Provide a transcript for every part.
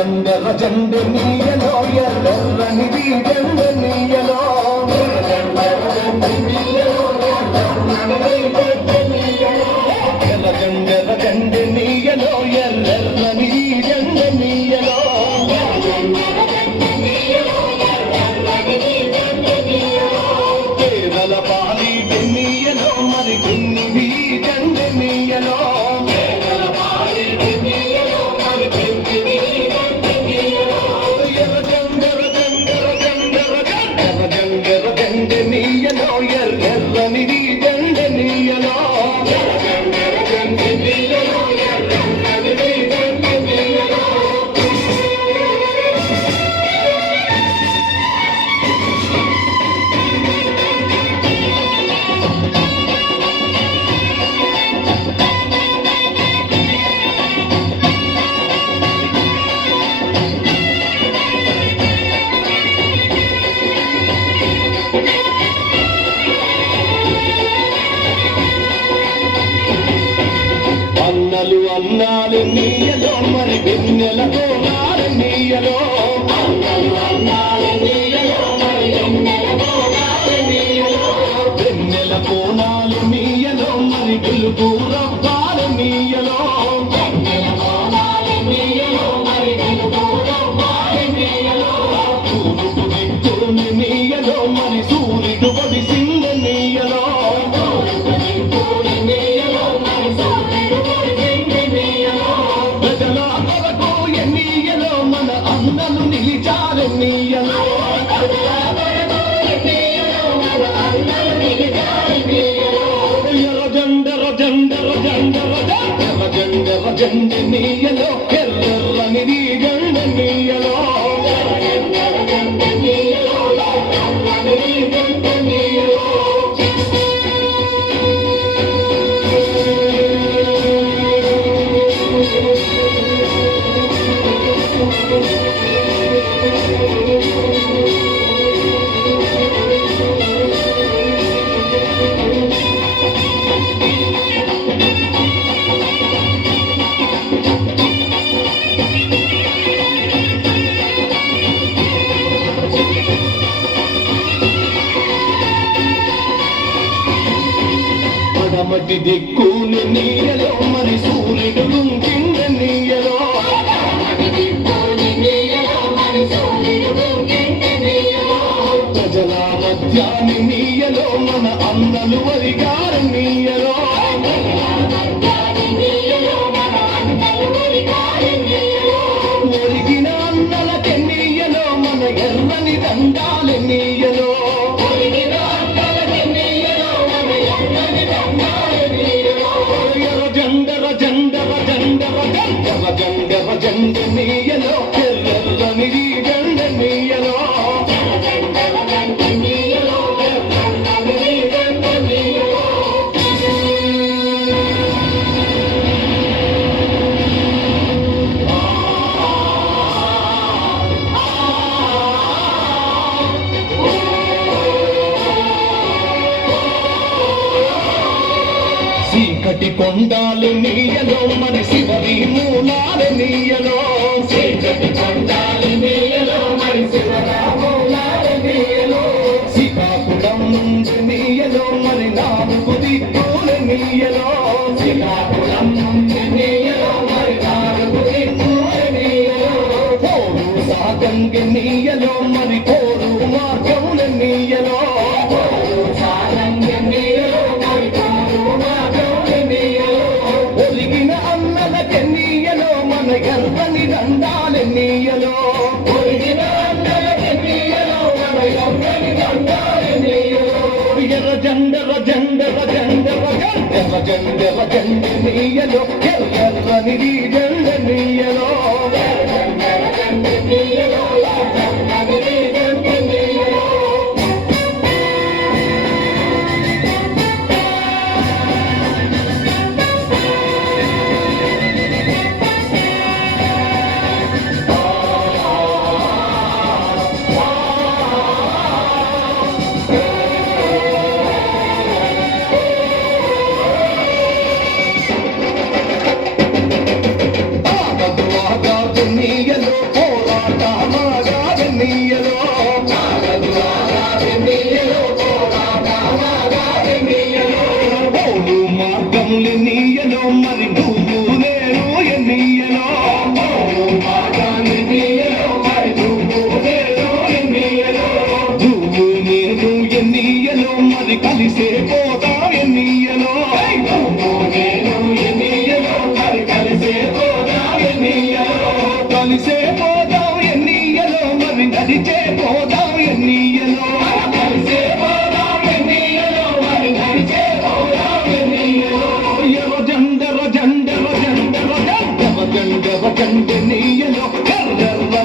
జండర జండ నీయలో ఎర్రనిది జండ నీయలో జండర జండ నీయలో ఎర్రనిది జండ నీయలో కేరళ పాలి నీయలో మరి గిన్నిది జండ నీయలో ఎర్రనిది జండ నీయలో అన్నాలు నీయలో మరి వెన్నెల కోనాలు నీయలో వెన్నెల కోనాలు నీయలో మరి పిలుపు రవ్వాలు నీయలో తూర్పు దిక్కుని నీయలో మరి సూర్యుడు పడిసింద నీయలో అన్నలు నిలిచారు నీయలో జండర జండర జండర జండర జండర జండ నీయలో ఎర్రనిది జండ నీయలో పడమటి దిక్కుని నీయలో మరి సూర్యుడు కింద నీయలో ప్రజల మధ్యాన్ని నీయలో మన అన్నలు వరిగారు నీయలో ఒరిగిన అన్నలకి నీయలో మన ఎర్రని దండాలు నీయలో జండర జండర జండర జండర జండర జండ నీయలో ఎర్రనిది జండ నీయలో చీకటి కొండాలు నీయలో మరి శివరి మూలాలు నీయలో చీకటి కొండాలు నీయలో మరి శివరి మూలాలు నీయలో శ్రీకాకుళం నుండి నీయలో మరి నాలుగు దిక్కులు నీయలో శ్రీకాకుళం నుండి నీయలో మరి నాలుగు దిక్కులు నీయలో కోరు సాగంగ నీయలో మరి కోరు మార్గముల నీయలో ఎర్రని దండాలు నీయలో ఎర్ర జండర జండర జండర జండర జండర జండ నీయలో ఎర్రనిది జండ నీయలో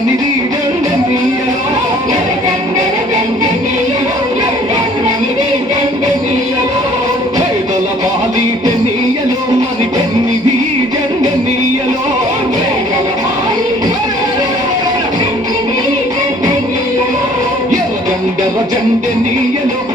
ఎర్రనిది జెండెన్నీయలో పేదల పాలిట నీయలో మరి పెన్నిది జెండెన్నీయలో ఎర్ర జెండెన్నీయలో